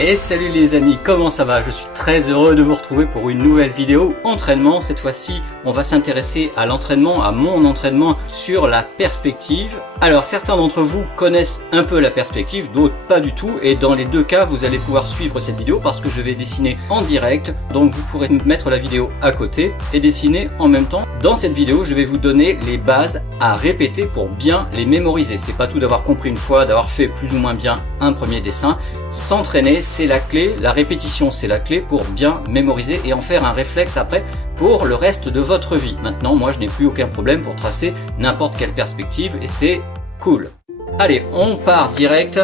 Et salut les amis, comment ça va? Je suis très heureux de vous retrouver pour une nouvelle vidéo entraînement. Cette fois-ci, on va s'intéresser à l'entraînement, à mon entraînement sur la perspective. Alors certains d'entre vous connaissent un peu la perspective, d'autres pas du tout. Et dans les deux cas, vous allez pouvoir suivre cette vidéo parce que je vais dessiner en direct. Donc vous pourrez mettre la vidéo à côté et dessiner en même temps. Dans cette vidéo, je vais vous donner les bases à répéter pour bien les mémoriser. C'est pas tout d'avoir compris une fois, d'avoir fait plus ou moins bien un premier dessin. S'entraîner, c'est la clé, la répétition c'est la clé pour bien mémoriser et en faire un réflexe après pour le reste de votre vie. Maintenant, moi je n'ai plus aucun problème pour tracer n'importe quelle perspective et c'est cool. Allez, on part direct,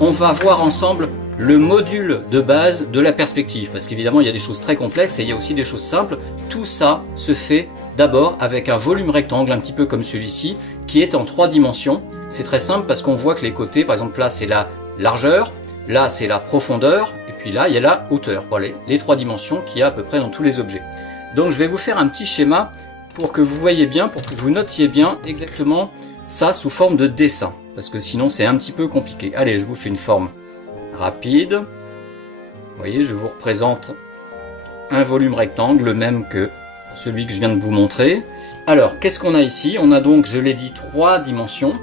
on va voir ensemble le module de base de la perspective parce qu'évidemment il y a des choses très complexes et il y a aussi des choses simples. Tout ça se fait d'abord avec un volume rectangle un petit peu comme celui-ci qui est en 3 dimensions. C'est très simple parce qu'on voit que les côtés, par exemple là c'est la largeur, là c'est la profondeur et puis là il y a la hauteur. Voilà les 3 dimensions qu'il y a à peu près dans tous les objets. Donc je vais vous faire un petit schéma pour que vous voyez bien, pour que vous notiez bien exactement ça sous forme de dessin parce que sinon c'est un petit peu compliqué. Allez, je vous fais une forme rapide. Vous voyez, je vous représente un volume rectangle, le même que celui que je viens de vous montrer. Alors, qu'est-ce qu'on a ici? On a donc, je l'ai dit, 3 dimensions.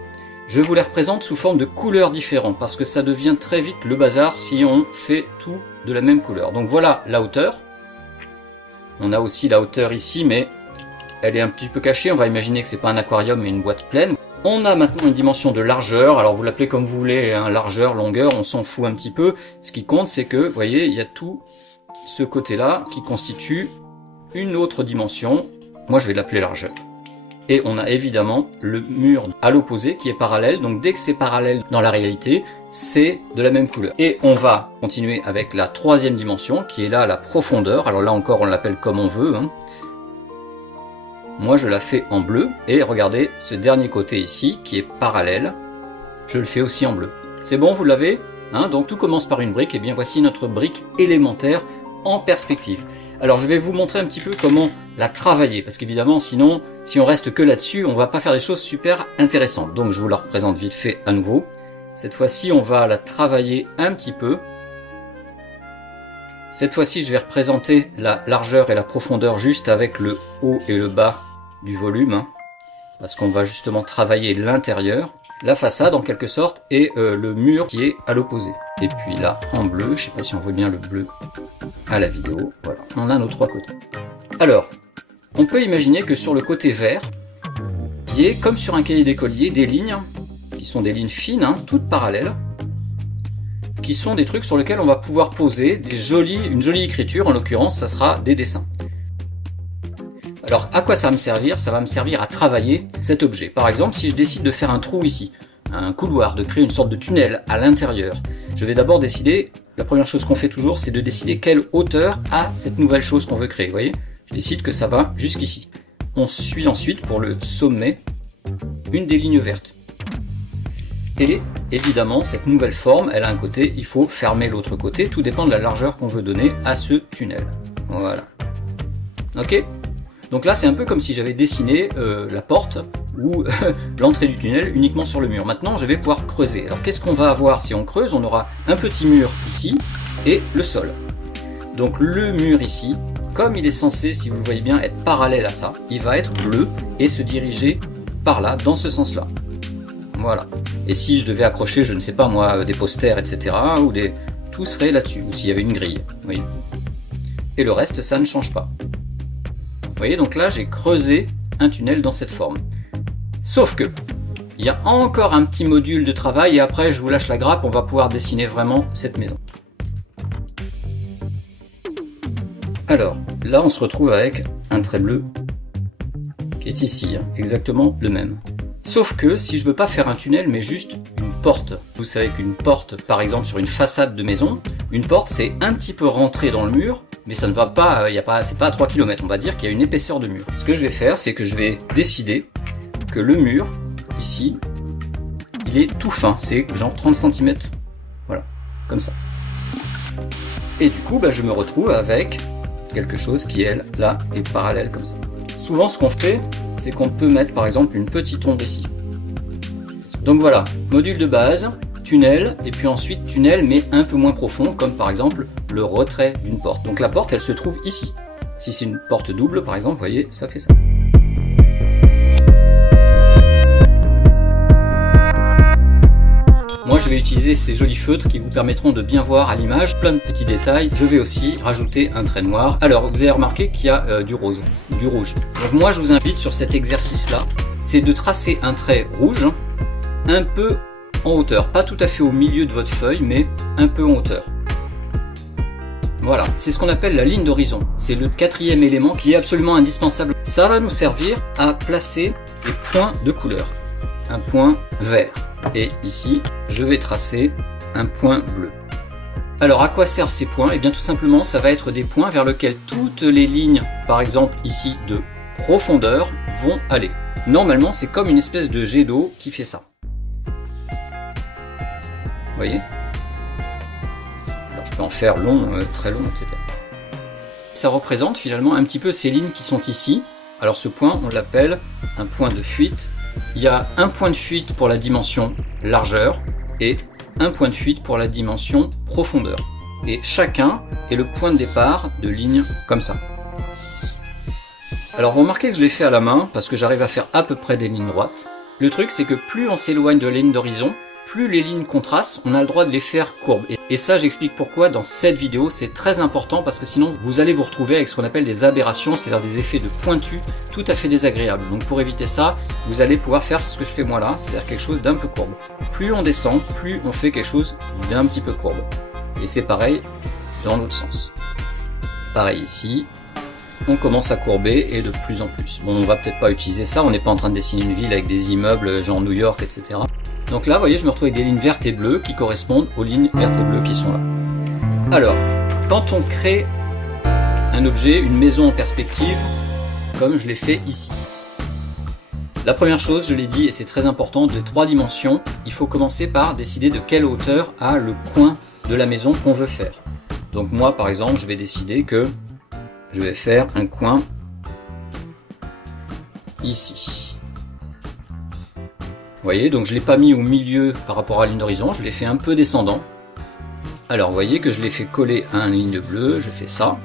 Je vous les représente sous forme de couleurs différentes parce que ça devient très vite le bazar si on fait tout de la même couleur. Donc voilà la hauteur. On a aussi la hauteur ici, mais elle est un petit peu cachée. On va imaginer que c'est pas un aquarium mais une boîte pleine. On a maintenant une dimension de largeur. Alors vous l'appelez comme vous voulez, hein, largeur, longueur, on s'en fout un petit peu. Ce qui compte, c'est que, vous voyez, il y a tout ce côté-là qui constitue une autre dimension. Moi, je vais l'appeler largeur. Et on a évidemment le mur à l'opposé qui est parallèle. Donc dès que c'est parallèle dans la réalité, c'est de la même couleur. Et on va continuer avec la 3e dimension qui est là la profondeur. Alors là encore, on l'appelle comme on veut, hein. Moi, je la fais en bleu. Et regardez ce dernier côté ici qui est parallèle. Je le fais aussi en bleu. C'est bon, vous l'avez, hein? Donc tout commence par une brique. Et bien voici notre brique élémentaire en perspective. Alors je vais vous montrer un petit peu comment la travailler, parce qu'évidemment sinon, si on reste que là-dessus, on va pas faire des choses super intéressantes. Donc je vous la représente vite fait à nouveau. Cette fois-ci, on va la travailler un petit peu. Cette fois-ci, je vais représenter la largeur et la profondeur juste avec le haut et le bas du volume, hein, parce qu'on va justement travailler l'intérieur. La façade en quelque sorte et le mur qui est à l'opposé. Et puis là en bleu, je sais pas si on voit bien le bleu à la vidéo, voilà, on a nos 3 côtés. Alors, on peut imaginer que sur le côté vert, il y ait comme sur un cahier d'écolier des lignes, qui sont des lignes fines, hein, toutes parallèles, qui sont des trucs sur lesquels on va pouvoir poser une jolie écriture, en l'occurrence ça sera des dessins. Alors à quoi ça va me servir? Ça va me servir à travailler cet objet. Par exemple, si je décide de faire un trou ici, un couloir, de créer une sorte de tunnel à l'intérieur, je vais d'abord décider, la première chose qu'on fait toujours, c'est de décider quelle hauteur a cette nouvelle chose qu'on veut créer. Vous voyez, je décide que ça va jusqu'ici. On suit ensuite pour le sommet une des lignes vertes. Et évidemment, cette nouvelle forme, elle a un côté, il faut fermer l'autre côté, tout dépend de la largeur qu'on veut donner à ce tunnel. Voilà. Ok? Donc là, c'est un peu comme si j'avais dessiné la porte ou l'entrée du tunnel uniquement sur le mur. Maintenant, je vais pouvoir creuser. Alors, qu'est-ce qu'on va avoir si on creuse? On aura un petit mur ici et le sol. Donc, le mur ici, comme il est censé, si vous le voyez bien, être parallèle à ça, il va être bleu et se diriger par là, dans ce sens-là. Voilà. Et si je devais accrocher, je ne sais pas moi, des posters, etc., ou tout serait là-dessus, ou s'il y avait une grille. Vous voyez. Et le reste, ça ne change pas. Vous voyez, donc là j'ai creusé un tunnel dans cette forme. Sauf que, il y a encore un petit module de travail et après je vous lâche la grappe, on va pouvoir dessiner vraiment cette maison. Alors, là on se retrouve avec un trait bleu qui est ici, hein, exactement le même. Sauf que si je veux pas faire un tunnel mais juste une porte, vous savez qu'une porte, par exemple sur une façade de maison, une porte c'est un petit peu rentré dans le mur, mais ça ne va pas, c'est pas à 3 km, on va dire qu'il y a une épaisseur de mur. Ce que je vais faire, c'est que je vais décider que le mur, ici, il est tout fin, c'est genre 30 cm, voilà, comme ça. Et du coup, bah, je me retrouve avec quelque chose qui, elle, là, est parallèle comme ça. Souvent, ce qu'on fait, c'est qu'on peut mettre, par exemple, une petite ombre ici. Donc voilà, module de base, tunnel, et puis ensuite tunnel mais un peu moins profond, comme par exemple le retrait d'une porte. Donc la porte elle se trouve ici. Si c'est une porte double par exemple, vous voyez, ça fait ça. Moi je vais utiliser ces jolis feutres qui vous permettront de bien voir à l'image plein de petits détails. Je vais aussi rajouter un trait noir. Alors vous avez remarqué qu'il y a du rose, du rouge. Donc moi je vous invite sur cet exercice là, c'est de tracer un trait rouge un peu en hauteur, pas tout à fait au milieu de votre feuille, mais un peu en hauteur. Voilà, c'est ce qu'on appelle la ligne d'horizon. C'est le quatrième élément qui est absolument indispensable. Ça va nous servir à placer les points de couleur. Un point vert. Et ici, je vais tracer un point bleu. Alors à quoi servent ces points? Eh bien tout simplement, ça va être des points vers lesquels toutes les lignes, par exemple ici de profondeur, vont aller. Normalement, c'est comme une espèce de jet d'eau qui fait ça. Vous voyez? Alors je peux en faire long, très long, etc. Ça représente finalement un petit peu ces lignes qui sont ici. Alors ce point, on l'appelle un point de fuite. Il y a un point de fuite pour la dimension largeur et un point de fuite pour la dimension profondeur. Et chacun est le point de départ de lignes comme ça. Alors vous remarquez que je l'ai fait à la main parce que j'arrive à faire à peu près des lignes droites. Le truc c'est que plus on s'éloigne de la ligne d'horizon, plus les lignes qu'on trace, on a le droit de les faire courbes. Et ça, j'explique pourquoi dans cette vidéo, c'est très important parce que sinon, vous allez vous retrouver avec ce qu'on appelle des aberrations, c'est-à-dire des effets de pointu tout à fait désagréables. Donc pour éviter ça, vous allez pouvoir faire ce que je fais moi là, c'est-à-dire quelque chose d'un peu courbe. Plus on descend, plus on fait quelque chose d'un petit peu courbe. Et c'est pareil dans l'autre sens. Pareil ici, on commence à courber et de plus en plus. Bon, on va peut-être pas utiliser ça, on n'est pas en train de dessiner une ville avec des immeubles genre New York, etc. Donc là, vous voyez, je me retrouve avec des lignes vertes et bleues qui correspondent aux lignes vertes et bleues qui sont là. Alors, quand on crée un objet, une maison en perspective, comme je l'ai fait ici. La première chose, je l'ai dit, et c'est très important, de 3 dimensions, il faut commencer par décider de quelle hauteur a le coin de la maison qu'on veut faire. Donc moi, par exemple, je vais décider que je vais faire un coin ici. Vous voyez, donc je ne l'ai pas mis au milieu par rapport à la ligne d'horizon, je l'ai fait un peu descendant. Alors vous voyez que je l'ai fait coller à une ligne bleue, je fais ça.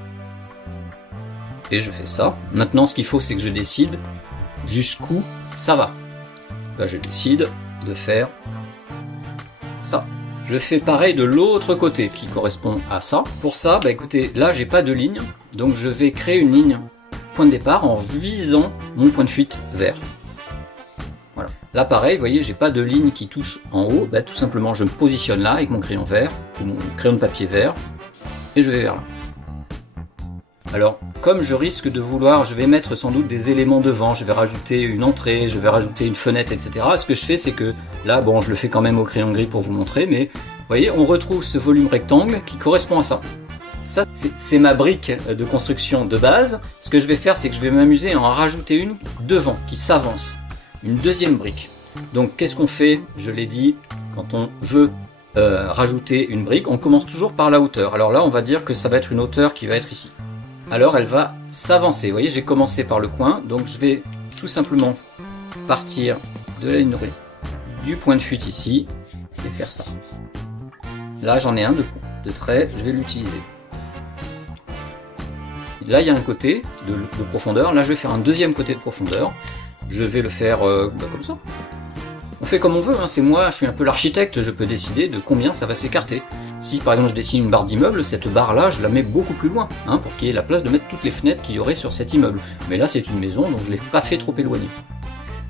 Et je fais ça. Maintenant ce qu'il faut c'est que je décide jusqu'où ça va. Là je décide de faire ça. Je fais pareil de l'autre côté qui correspond à ça. Pour ça, bah écoutez, là j'ai pas de ligne, donc je vais créer une ligne point de départ en visant mon point de fuite vert. Voilà. Là pareil, vous voyez, j'ai pas de ligne qui touche en haut, bah, tout simplement je me positionne là avec mon crayon vert, ou mon crayon de papier vert, et je vais vers là. Alors, comme je risque de vouloir, je vais mettre sans doute des éléments devant, je vais rajouter une entrée, je vais rajouter une fenêtre, etc. Ce que je fais, c'est que là, bon, je le fais quand même au crayon gris pour vous montrer, mais vous voyez, on retrouve ce volume rectangle qui correspond à ça. Ça, c'est ma brique de construction de base. Ce que je vais faire, c'est que je vais m'amuser à en rajouter une devant, qui s'avance. Une deuxième brique. Donc qu'est-ce qu'on fait? Je l'ai dit, quand on veut rajouter une brique, on commence toujours par la hauteur. Alors là on va dire que ça va être une hauteur qui va être ici. Alors elle va s'avancer. Vous voyez, j'ai commencé par le coin, donc je vais tout simplement partir de la ligne du point de fuite ici et faire ça. Là j'en ai un de trait, je vais l'utiliser. Là il y a un côté de profondeur, là je vais faire un deuxième côté de profondeur. Je vais le faire comme ça. On fait comme on veut, hein. C'est moi, je suis un peu l'architecte, je peux décider de combien ça va s'écarter. Si par exemple je dessine une barre d'immeuble, cette barre là je la mets beaucoup plus loin, hein, pour qu'il y ait la place de mettre toutes les fenêtres qu'il y aurait sur cet immeuble. Mais là c'est une maison, donc je ne l'ai pas fait trop éloigné.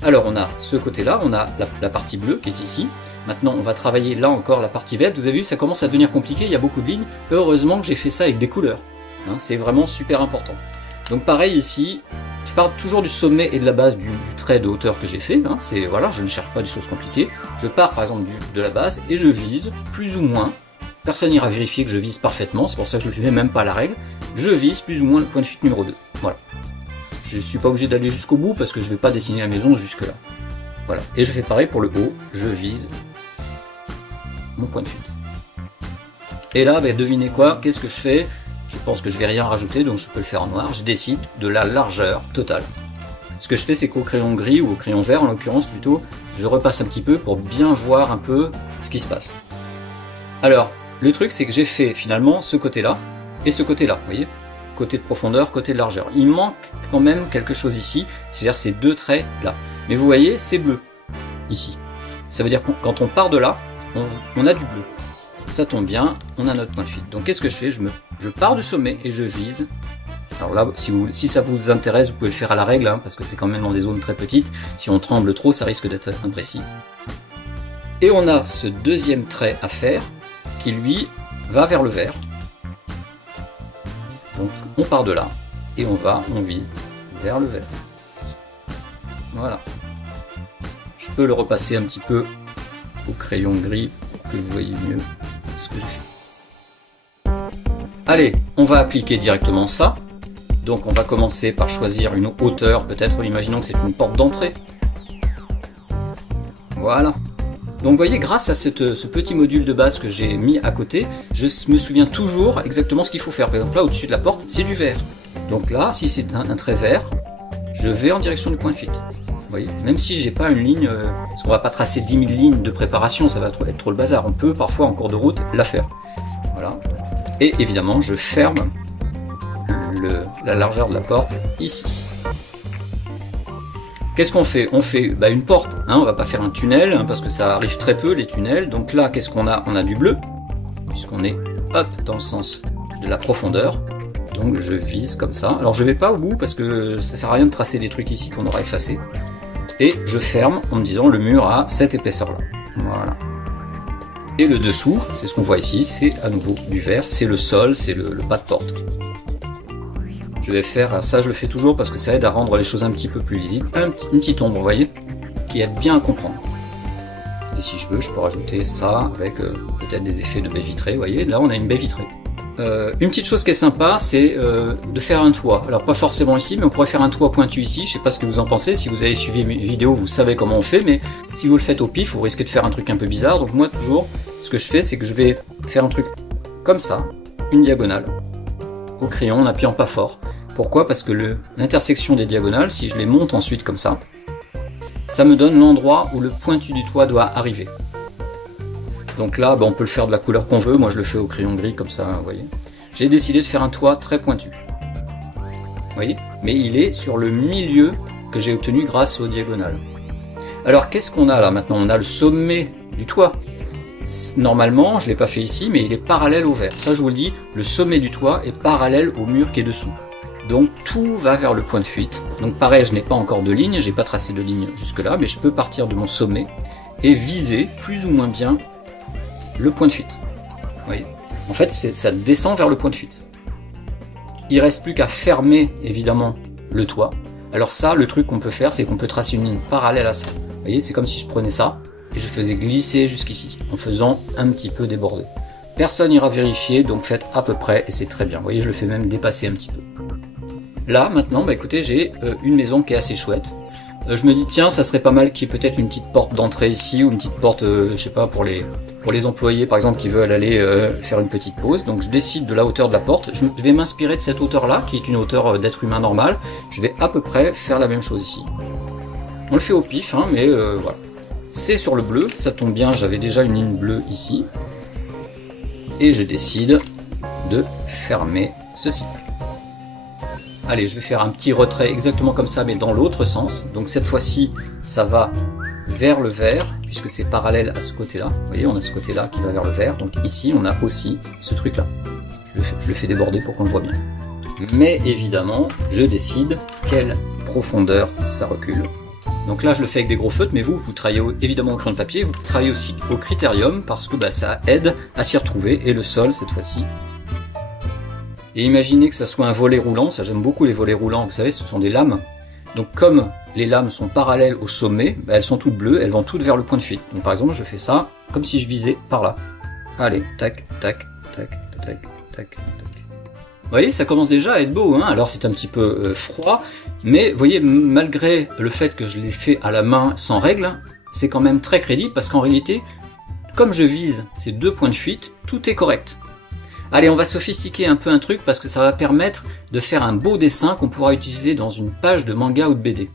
Alors on a ce côté là, on a la partie bleue qui est ici. Maintenant on va travailler là encore la partie verte. Vous avez vu, ça commence à devenir compliqué, il y a beaucoup de lignes. Heureusement que j'ai fait ça avec des couleurs, hein, c'est vraiment super important. Donc pareil ici, je pars toujours du sommet et de la base du trait de hauteur que j'ai fait, hein. C'est voilà, je ne cherche pas des choses compliquées. Je pars par exemple de la base et je vise plus ou moins, personne n'ira vérifier que je vise parfaitement, c'est pour ça que je ne fais même pas la règle, je vise plus ou moins le point de fuite numéro 2. Voilà. Je ne suis pas obligé d'aller jusqu'au bout parce que je ne vais pas dessiner la maison jusque là. Voilà. Et je fais pareil pour le haut, je vise mon point de fuite. Et là, bah, devinez quoi, qu'est-ce que je fais? Je pense que je vais rien rajouter, donc je peux le faire en noir. Je décide de la largeur totale. Ce que je fais, c'est qu'au crayon gris ou au crayon vert en l'occurrence plutôt, je repasse un petit peu pour bien voir un peu ce qui se passe. Alors, le truc c'est que j'ai fait finalement ce côté-là et ce côté-là, vous voyez, côté de profondeur, côté de largeur. Il manque quand même quelque chose ici, c'est-à-dire ces deux traits là. Mais vous voyez, c'est bleu ici. Ça veut dire que quand on part de là, on a du bleu. Ça tombe bien, on a notre point de fuite. Donc qu'est-ce que je fais? Je pars du sommet et je vise. Alors là, si ça vous intéresse, vous pouvez le faire à la règle, hein, parce que c'est quand même dans des zones très petites. Si on tremble trop, ça risque d'être imprécis. Et on a ce deuxième trait à faire, qui lui va vers le vert. Donc on part de là, et on vise vers le vert. Voilà. Je peux le repasser un petit peu au crayon gris, pour que vous voyez mieux ce que j'ai fait. Allez, on va appliquer directement ça. Donc on va commencer par choisir une hauteur, peut-être, imaginons que c'est une porte d'entrée. Voilà. Donc vous voyez, grâce à ce petit module de base que j'ai mis à côté, je me souviens toujours exactement ce qu'il faut faire. Par exemple là, au-dessus de la porte, c'est du vert. Donc là, si c'est un trait vert, je vais en direction du point de fuite. Vous voyez, même si j'ai pas une ligne, parce qu'on va pas tracer 10 000 lignes de préparation, ça va être trop le bazar. On peut parfois en cours de route la faire. Voilà. Et évidemment, je ferme la largeur de la porte ici. Qu'est-ce qu'on fait? On fait une porte, hein, on va pas faire un tunnel, hein, parce que ça arrive très peu les tunnels. Donc là, qu'est-ce qu'on a? On a du bleu, puisqu'on est hop dans le sens de la profondeur. Donc je vise comme ça. Alors je vais pas au bout, parce que ça sert à rien de tracer des trucs ici qu'on aura effacés. Et je ferme en me disant le mur a cette épaisseur là. Voilà. Et le dessous, c'est ce qu'on voit ici, c'est à nouveau du vert, c'est le sol, c'est le bas de porte. Je vais faire ça, je le fais toujours parce que ça aide à rendre les choses un petit peu plus lisibles. Une petite ombre, vous voyez, qui aide bien à comprendre. Et si je veux, je peux rajouter ça avec peut-être des effets de baie vitrée. Vous voyez, là on a une baie vitrée. Une petite chose qui est sympa, c'est de faire un toit. Alors pas forcément ici, mais on pourrait faire un toit pointu ici. Je sais pas ce que vous en pensez. Si vous avez suivi mes vidéos, vous savez comment on fait. Mais si vous le faites au pif, vous risquez de faire un truc un peu bizarre. Donc moi toujours, ce que je fais, c'est que je vais faire un truc comme ça, une diagonale, au crayon, en appuyant pas fort. Pourquoi? Parce que l'intersection des diagonales, si je les monte ensuite comme ça me donne l'endroit où le pointu du toit doit arriver. Donc là, on peut le faire de la couleur qu'on veut. Moi, je le fais au crayon gris comme ça, vous voyez. J'ai décidé de faire un toit très pointu. Vous voyez? Mais il est sur le milieu que j'ai obtenu grâce aux diagonales. Alors, qu'est-ce qu'on a là maintenant? On a le sommet du toit. Normalement, je ne l'ai pas fait ici, mais il est parallèle au vert. Ça, je vous le dis, le sommet du toit est parallèle au mur qui est dessous. Donc tout va vers le point de fuite. Donc pareil, je n'ai pas encore de ligne, j'ai pas tracé de ligne jusque là, mais je peux partir de mon sommet et viser plus ou moins bien le point de fuite. Vous voyez, en fait, ça descend vers le point de fuite. Il reste plus qu'à fermer évidemment le toit. Alors ça, le truc qu'on peut faire, c'est qu'on peut tracer une ligne parallèle à ça. Vous voyez, c'est comme si je prenais ça et je faisais glisser jusqu'ici, en faisant un petit peu déborder. Personne n'ira vérifier, donc faites à peu près et c'est très bien. Vous voyez, je le fais même dépasser un petit peu. Là, maintenant, écoutez, j'ai une maison qui est assez chouette. Je me dis, tiens, ça serait pas mal qu'il y ait peut-être une petite porte d'entrée ici, ou une petite porte, je sais pas, pour les employés, par exemple, qui veulent aller faire une petite pause. Donc je décide de la hauteur de la porte. Je vais m'inspirer de cette hauteur-là, qui est une hauteur d'être humain normal. Je vais à peu près faire la même chose ici. On le fait au pif, hein, mais voilà. C'est sur le bleu, ça tombe bien, j'avais déjà une ligne bleue ici. Et je décide de fermer ceci. Allez, je vais faire un petit retrait exactement comme ça, mais dans l'autre sens. Donc cette fois-ci, ça va vers le vert, puisque c'est parallèle à ce côté-là. Vous voyez, on a ce côté-là qui va vers le vert. Donc ici, on a aussi ce truc-là. Je le fais déborder pour qu'on le voit bien. Mais évidemment, je décide quelle profondeur ça recule. Donc là, je le fais avec des gros feutres, mais vous travaillez évidemment au crayon de papier. Vous travaillez aussi au critérium, parce que ça aide à s'y retrouver. Et le sol, cette fois-ci. Et imaginez que ça soit un volet roulant, ça j'aime beaucoup les volets roulants, vous savez, ce sont des lames. Donc comme les lames sont parallèles au sommet, elles sont toutes bleues, elles vont toutes vers le point de fuite. Donc par exemple, je fais ça comme si je visais par là. Allez, tac, tac, tac, tac, tac, tac. Vous voyez, ça commence déjà à être beau, hein. Alors c'est un petit peu froid, mais vous voyez, malgré le fait que je l'ai fait à la main sans règle, c'est quand même très crédible, parce qu'en réalité, comme je vise ces deux points de fuite, tout est correct. Allez, on va sophistiquer un peu un truc parce que ça va permettre de faire un beau dessin qu'on pourra utiliser dans une page de manga ou de BD.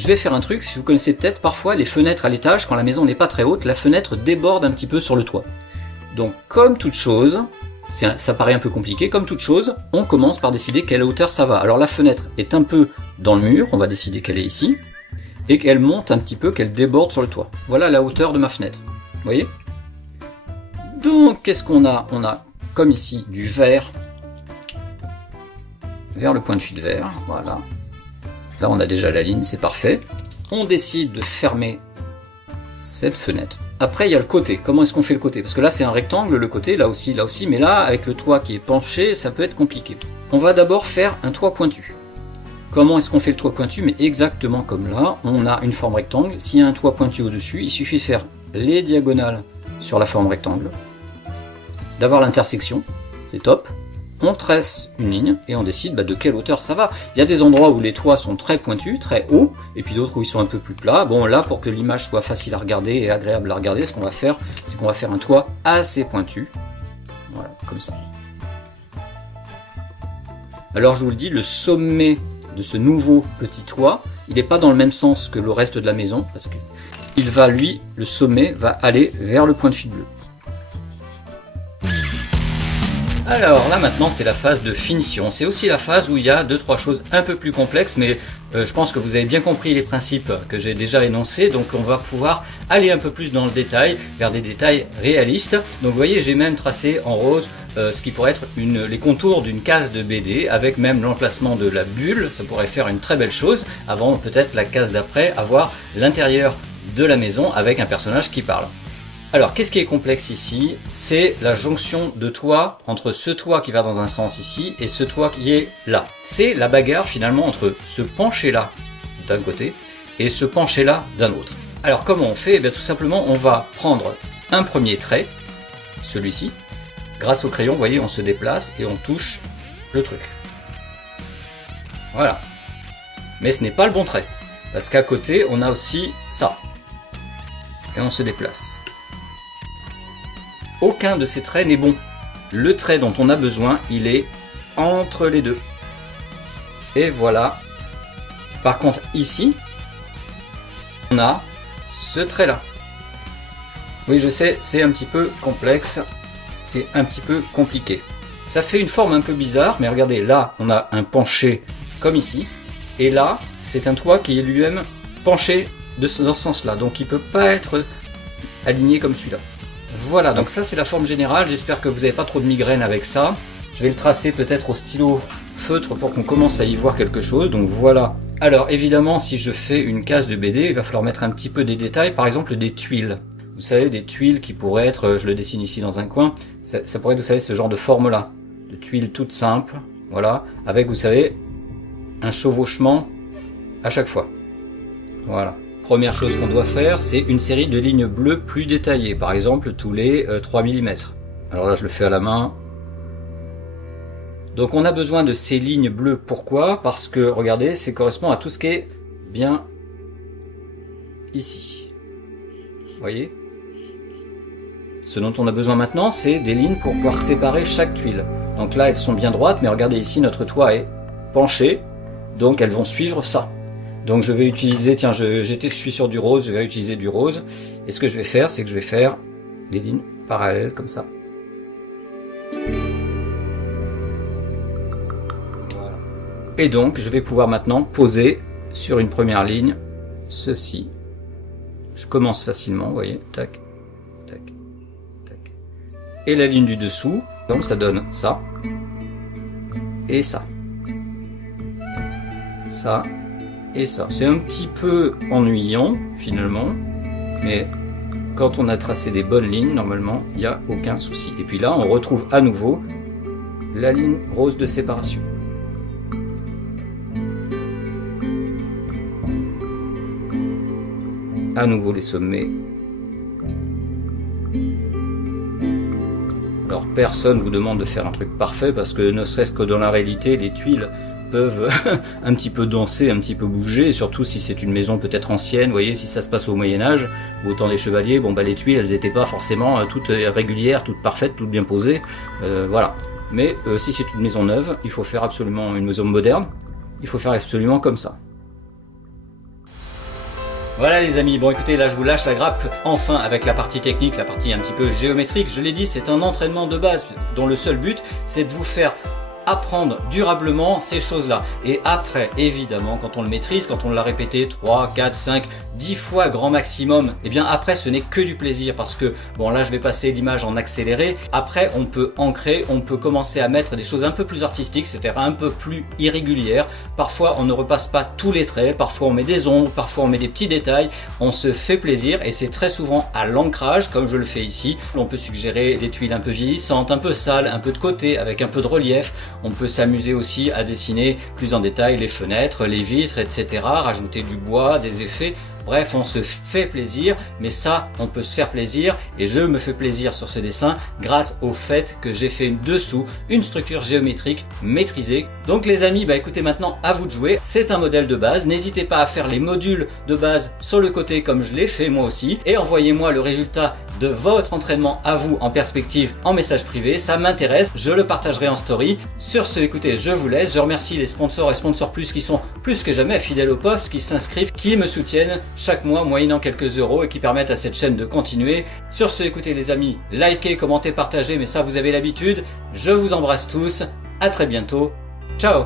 je vais faire un truc, si vous connaissez peut-être, parfois les fenêtres à l'étage, quand la maison n'est pas très haute, la fenêtre déborde un petit peu sur le toit. Donc comme toute chose, ça paraît un peu compliqué, comme toute chose, on commence par décider quelle hauteur ça va. Alors la fenêtre est un peu dans le mur, on va décider qu'elle est ici, et qu'elle monte un petit peu, qu'elle déborde sur le toit. Voilà la hauteur de ma fenêtre, vous voyez? Donc qu'est-ce qu'on a? On a, comme ici, du vert vers le point de fuite vert, voilà. Là on a déjà la ligne, c'est parfait. On décide de fermer cette fenêtre. Après il y a le côté, comment est-ce qu'on fait le côté? Parce que là c'est un rectangle, le côté, là aussi, mais là avec le toit qui est penché, ça peut être compliqué. On va d'abord faire un toit pointu. Comment est-ce qu'on fait le toit pointu? Mais exactement comme là, on a une forme rectangle. S'il y a un toit pointu au-dessus, il suffit de faire les diagonales sur la forme rectangle, d'avoir l'intersection, c'est top. On tresse une ligne et on décide de quelle hauteur ça va. Il y a des endroits où les toits sont très pointus, très hauts, et puis d'autres où ils sont un peu plus plats. Bon, là, pour que l'image soit facile à regarder et agréable à regarder, ce qu'on va faire, c'est qu'on va faire un toit assez pointu. Voilà, comme ça. Alors, je vous le dis, le sommet de ce nouveau petit toit, il n'est pas dans le même sens que le reste de la maison, parce que il va, lui, le sommet va aller vers le point de fuite bleu. Alors là maintenant c'est la phase de finition, c'est aussi la phase où il y a 2-3 choses un peu plus complexes, mais je pense que vous avez bien compris les principes que j'ai déjà énoncés, donc on va pouvoir aller un peu plus dans le détail, vers des détails réalistes. Donc vous voyez, j'ai même tracé en rose ce qui pourrait être les contours d'une case de BD, avec même l'emplacement de la bulle, ça pourrait faire une très belle chose, avant peut-être la case d'après, avoir l'intérieur de la maison avec un personnage qui parle. Alors, qu'est-ce qui est complexe ici? C'est la jonction de toit entre ce toit qui va dans un sens ici et ce toit qui est là. C'est la bagarre finalement entre ce penché-là d'un côté et ce penché-là d'un autre. Alors, comment on fait? Eh bien, tout simplement, on va prendre un premier trait, celui-ci. Grâce au crayon, vous voyez, on se déplace et on touche le truc. Voilà. Mais ce n'est pas le bon trait, parce qu'à côté, on a aussi ça. Et on se déplace. Aucun de ces traits n'est bon. Le trait dont on a besoin, il est entre les deux. Et voilà. Par contre, ici, on a ce trait-là. Oui, je sais, c'est un petit peu complexe. C'est un petit peu compliqué. Ça fait une forme un peu bizarre, mais regardez, là, on a un penché comme ici. Et là, c'est un toit qui est lui-même penché dans ce sens-là. Donc, il ne peut pas être aligné comme celui-là. Voilà, donc ça c'est la forme générale, j'espère que vous n'avez pas trop de migraine avec ça. Je vais le tracer peut-être au stylo feutre pour qu'on commence à y voir quelque chose, donc voilà. Alors évidemment, si je fais une case de BD, il va falloir mettre un petit peu des détails, par exemple des tuiles. Vous savez, des tuiles qui pourraient être, je le dessine ici dans un coin, ça pourrait être, vous savez, ce genre de forme-là. De tuiles toutes simples, voilà, avec, vous savez, un chevauchement à chaque fois. Voilà. Première chose qu'on doit faire, c'est une série de lignes bleues plus détaillées, par exemple tous les 3 mm. Alors là je le fais à la main. Donc on a besoin de ces lignes bleues, pourquoi? Parce que regardez, ça correspond à tout ce qui est bien ici. Vous voyez? Ce dont on a besoin maintenant, c'est des lignes pour pouvoir séparer chaque tuile. Donc là elles sont bien droites, mais regardez ici notre toit est penché, donc elles vont suivre ça. Donc je vais utiliser, tiens, je suis sur du rose, je vais utiliser du rose. Et ce que je vais faire, c'est que je vais faire des lignes parallèles comme ça. Voilà. Et donc je vais pouvoir maintenant poser sur une première ligne ceci. Je commence facilement, vous voyez, tac, tac, tac. Et la ligne du dessous, donc ça donne ça. Et ça. Ça. Et ça, c'est un petit peu ennuyant finalement, mais quand on a tracé des bonnes lignes, normalement, il n'y a aucun souci. Et puis là, on retrouve à nouveau la ligne rose de séparation. À nouveau les sommets. Alors personne vous demande de faire un truc parfait, parce que ne serait-ce que dans la réalité, les tuiles peuvent un petit peu danser, un petit peu bouger, et surtout si c'est une maison peut-être ancienne, vous voyez, si ça se passe au Moyen-Âge, ou au temps des chevaliers, bon bah les tuiles elles n'étaient pas forcément toutes régulières, toutes parfaites, toutes bien posées, voilà. Mais si c'est une maison neuve, il faut faire absolument, une maison moderne, il faut faire absolument comme ça. Voilà les amis, bon écoutez, là je vous lâche la grappe enfin avec la partie technique, la partie un petit peu géométrique. Je l'ai dit, c'est un entraînement de base dont le seul but c'est de vous faire apprendre durablement ces choses-là. Et après, évidemment, quand on le maîtrise, quand on l'a répété 3, 4, 5, 10 fois grand maximum, et bien après ce n'est que du plaisir parce que, bon là je vais passer l'image en accéléré, après on peut ancrer, on peut commencer à mettre des choses un peu plus artistiques, c'est-à-dire un peu plus irrégulières. Parfois on ne repasse pas tous les traits, parfois on met des ombres, parfois on met des petits détails, on se fait plaisir et c'est très souvent à l'ancrage comme je le fais ici. On peut suggérer des tuiles un peu vieillissantes, un peu sales, un peu de côté avec un peu de relief. On peut s'amuser aussi à dessiner plus en détail les fenêtres, les vitres, etc. Rajouter du bois, des effets. Bref, on se fait plaisir, mais ça, on peut se faire plaisir et je me fais plaisir sur ce dessin grâce au fait que j'ai fait dessous une structure géométrique maîtrisée. Donc les amis, bah écoutez, maintenant à vous de jouer. C'est un modèle de base. N'hésitez pas à faire les modules de base sur le côté comme je l'ai fait moi aussi et envoyez-moi le résultat de votre entraînement à vous en perspective en message privé. Ça m'intéresse, je le partagerai en story. Sur ce, écoutez, je vous laisse. Je remercie les sponsors et sponsors plus qui sont plus que jamais fidèles au poste, qui s'inscrivent, qui me soutiennent chaque mois moyennant quelques euros et qui permettent à cette chaîne de continuer. Sur ce, écoutez les amis, likez, commentez, partagez, mais ça vous avez l'habitude. Je vous embrasse tous, à très bientôt, ciao.